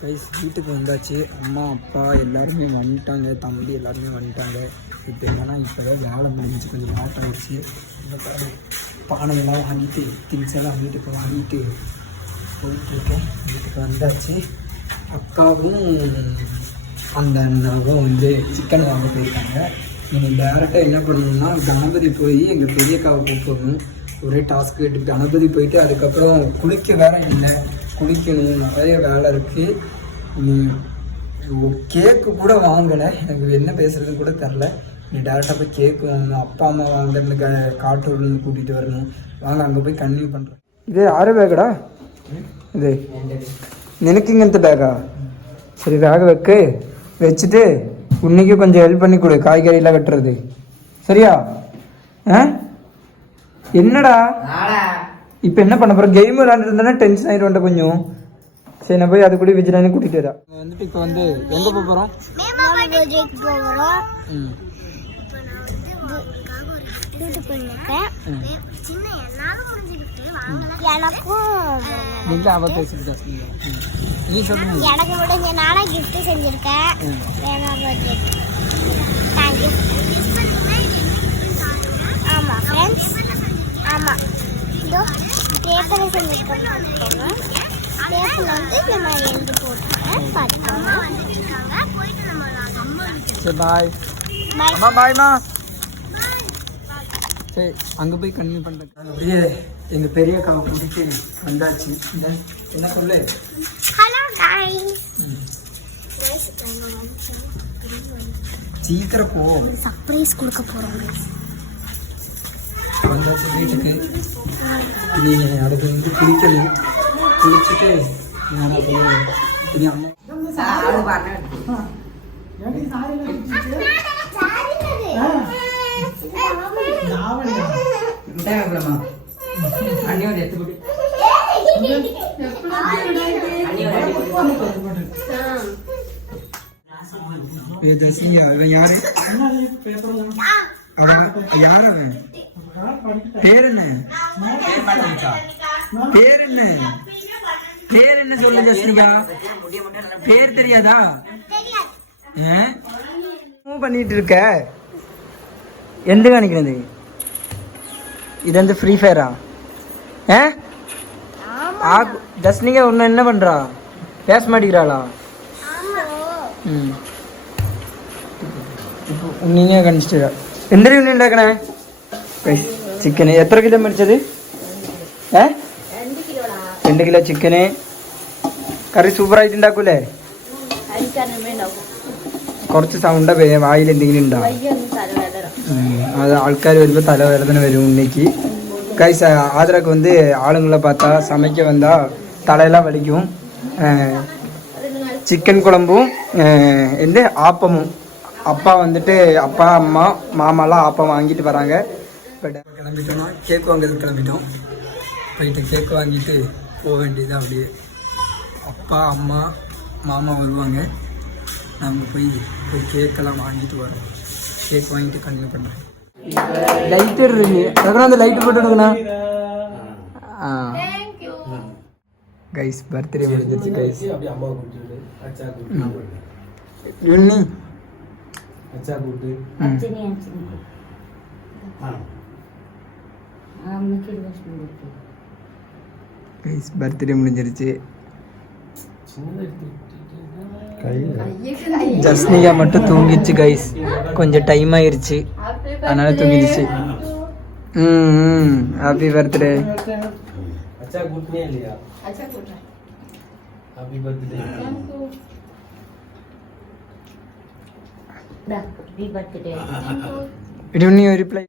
Guys வீட்டுக்கு வந்தாச்சு. அம்மா அப்பா எல்லாருமே வந்துட்டாங்க, தம்பி எல்லாருமே வந்துட்டாங்க. இப்போ என்னன்னா இப்போதான் வேலை முடிஞ்சு கொஞ்சம் லேட் ஆகிடுச்சு. பானையெல்லாம் வாங்கிட்டு திங்ஸ் எல்லாம் வீட்டுக்கு வாங்கிட்டு போயிட்டுருக்கேன். வீட்டுக்கு வந்தாச்சு. அக்காவும் அந்த அண்ணாவும் வந்து சிக்கன் வாங்க போயிருக்காங்க. நீங்கள் டேரெக்டாக என்ன பண்ணணும்னா கணபதி போய் எங்கள் பெரியக்காவை கூப்பிடணும். ஒரே டாஸ்க்கு கணபதி போயிட்டு அதுக்கப்புறம் குளிக்க வேலை இல்லை, குளிக்கணும், நிறைய வேலை இருக்குது. நீ கேக்கு கூட வாங்கலை, எனக்கு என்ன பேசுகிறது கூட தெரில. நீ டேரெக்டாக போய் கேக்கு வாங்கணும், அப்பா அம்மா வாங்கிருந்து காட்டூர்லேருந்து கூட்டிகிட்டு வரணும். வாங்க அங்கே போய் கன்டினியூ பண்ணுறேன். இது 6 பேக்கடா? இது எனக்கு இங்கே பேக்கா? சரி வேக வச்சுட்டு இன்னைக்கு கொஞ்சம் ஹெல்ப் பண்ணி கொடு, காய்கறியெல்லாம் வெட்டுறது. சரியா? என்னடா இப்போ என்ன பண்ண போகிற? கேம் விளாண்டுருந்தேன்னா டென்ஷன் ஆகிடுவேன்டா கொஞ்சம். சரி நான் போய் அது கூட விஜயனானே கூட்டிகிட்டு வரேன். வந்துட்டு இப்போ வந்து எங்கே போக போகிறோம்? எனக்கு முடிஞ்ச நானா கிஃப்ட் செஞ்சிருக்கேன். ஆமா ஃப்ரெண்ட்ஸ், ஆமா இதோ பேப்பரை செஞ்சிருக்கேன். பேப்பர்ல வந்து இந்த மாதிரி எழுதி போட்டுருக்கேன், பார்த்துக்கோங்க. சரி பாய். அம்மா பாய்மா. சரி அங்கே போய் கன்டினியூ பண்ணுறேன். அப்படியே எங்கள் பெரிய அக்காவை கூட்டிட்டு வந்தாச்சு. என்ன சொல்லு? Hello guys. சீக்கிரம் போ, சர்ப்ரைஸ் கொடுக்க போறோம். வந்தாச்சு வீட்டுக்கு. இனி அடுத்து வந்து குளிக்கணும். குளிச்சுட்டு நேராக போய் இனி அம்மா யாரு அவன்? பேர் என்ன? பேர் என்ன? பேர் என்ன சொல்லு ஜஸ்ரிகா? பேர் தெரியாதா? பண்ணிட்டு இருக்க எந்த காணிக்கிறது? இது வந்து ஃப்ரீ ஃபயரா? ஜஸ்னிகா ஒன்று என்ன பண்ணுறா? பேச மாட்டேங்கிறாளா? இப்போ நீங்கள் கணிச்சிட்டா எந்த யூனியன் ഉണ്ടാക്കണേ? ചിക്കന് എത്ര കിലോ മേടിച്ചത്? 2 കിലോ ചിക്കന്. കറി സൂപ്പറായിട്ട് ഉണ്ടാക്കൂലേ? കുറച്ച് സൗണ്ട് വായിൽ എന്തെങ്കിലും ഉണ്ടാവും. அது ஆட்கார் வரும்போது தலைவேதனை வரும் இன்னைக்கு. கைஸ் ஆதராக்கு வந்து ஆளுங்களை பார்த்தா சமைக்க வந்தால் தலையெல்லாம் வலிக்கும். சிக்கன் குழம்பும் எந்த ஆப்பமும். அப்பா வந்துட்டு அப்பா அம்மா மாமாலாம் ஆப்பம் வாங்கிட்டு வராங்க. இப்போ கிளம்பிட்டோம்னா கேக் வாங்கிறதுக்கு கிளம்பிட்டோம். போயிட்டு கேக் வாங்கிட்டு போக வேண்டியது. அப்படியே அப்பா அம்மா மாமா வருவாங்க. நாங்கள் போய் கேக்கெல்லாம் வாங்கிட்டு வரோம். கேக் வாங்கிட்டு கண்டினியூ பண்ணுறேன். லைட்டு அதுக்கப்புறம் அந்த லைட்டு போட்டு விடுங்கண்ணா. கைஸ் பர்த்டே முடிஞ்சிருச்சு கைஸ். கைஸ் பர்த்டே முடிஞ்சிருச்சு. ஜஸ்னிகா மட்டும் தூங்கிடுச்சு கைஸ். கொஞ்சம் டைம் ஆயிருச்சு அதனால தூங்கிடுச்சு. Happy birthday. റിപ്ലൈ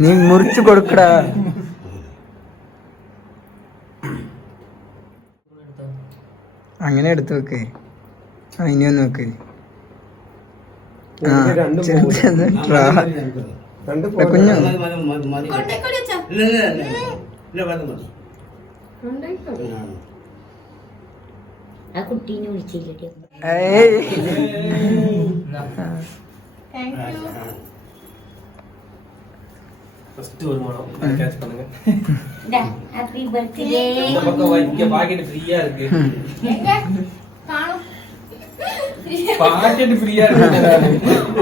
നീ മുറിച്ചു കൊടുക്കടാ. അങ്ങനെ എടുത്തു വെക്ക്. ഇനി ഒന്ന് വെക്ക്. കുഞ്ഞു ആ കുട്ടീനെ വിളിച്ചില്ലേ ഏയ് ஃபர்ஸ்ட் ஒரு மரம் கேட்ச் பண்ணுங்க. ഹാപ്പി ബർത്ത്ഡേ இந்த பக்கம் வைக்க பாக்கெட் ஃப்ரீயா இருக்கு. எங்க காணோம். பாக்கெட் ஃப்ரீயா இருக்கு.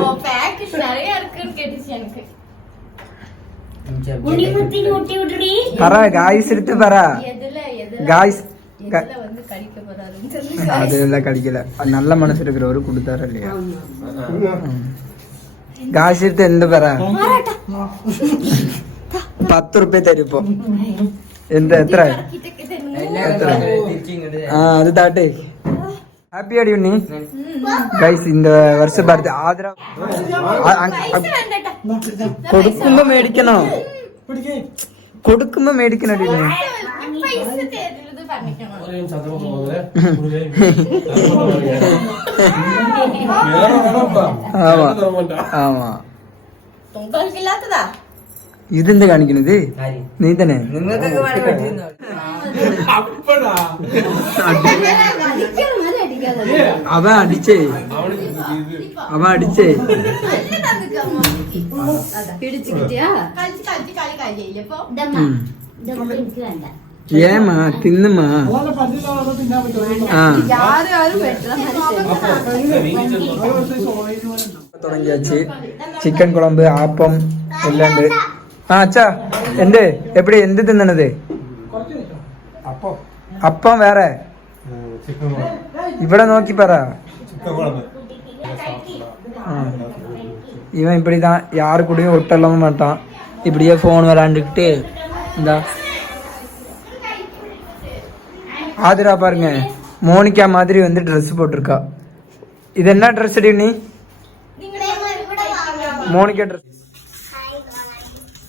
ஓ பேக்கெட் நிறைய இருக்குன்னு கேட்டுச்சு எனக்கு. ഉണ്ണിമുത്തിന് മുട്ടി വിടടി പറ ഗായ്സ് എടുത്ത് പറ எதுல ഗായ്സ് வந்து கடிக்க போறாருன்னு சொல்லி அதெல்லாம் கடிக்கல நல்ல மனசு இருக்கிறவரு கொடுத்தாரு இல்லையா ഗായ്സ് എടുത്ത് എന്ത് പറ 10 രൂപ തരുപ്പോ എന്ത് എത്ര அது தாட்டே ஹாப்பி ஆடி உண்ணி கைஸ் இந்த வருஷம் பார்த்து ஆதரவு കൊടുക്കുമ്പോ മേടിക്കണോ കൊടുക്കുമ്പോ മേടിക്കണോ பைசா தேடுறது பண்ணிக்கணும். ஒரு நிமிஷம் அந்த பக்கம் போகுது. ஆமா ஆமா உங்களுக்கு இல்லாததா? ഇതെന്ത് കാണിക്കണത് നീ തന്നെ அப்படா அடிக்கிற மாதிரி அடிக்காத. അവൻ അടിച്ചേ அவனுக்கு இது അവൻ അടിച്ചേ பிடிச்சுக்கிட்டியா? கழிச்சு கழிச்சு களி களி இல்லப்போ ഇതമ്മ ഇതൊക്കെ എനിക്ക് വേണ്ട ஏமா தின்னுமா ஆ யாரு யாரும் வெட்டுற தொடங்கியாச்சு சிக்கன் குழம்பு ஆப்பம் எல்லாம் ഉണ്ട് ആ അച്ഛാ എന്ത് എപ്പടി എന്ത് തിന്നണത് അപ്പം വേറെ ഇവിടെ നോക്കി പറ இவன் இப்படிதான் யாரு கூடயும் ஒட்டலாம மாட்டான் இப்படியே போன் விளாண்டுக்கிட்டு இந்த ஆதிரா பாருங்க மோனிகா மாதிரி வந்து ட்ரெஸ் போட்டிருக்கா இது என்ன ட்ரெஸ் அடி நீ மோனிகா ட்ரெஸ்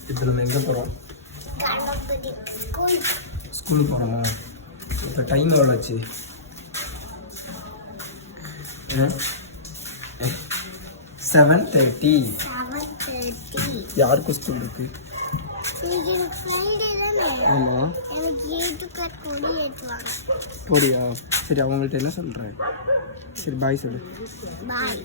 இப்போ நம்ம எங்கே போகிறோம் ஸ்கூலுக்கு போகிறோமா இப்போ டைம் எவ்வளோ ஆச்சு 7:30 யாருக்கும் ஸ்கூல் இருக்கு ஆமாம் போடியா சரி அவங்கள்ட்ட என்ன சொல்கிறேன் சரி பாய் சொல்லு பாய்